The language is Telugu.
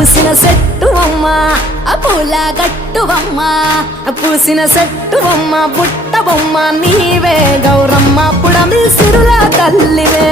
పూసిన చెట్టువమ్మ పూల గట్టువమ్మ పూసిన చెట్టువమ్మ బుట్ట బొమ్మ నీవే గౌరమ్మ పుడమి సిరుల తల్లివే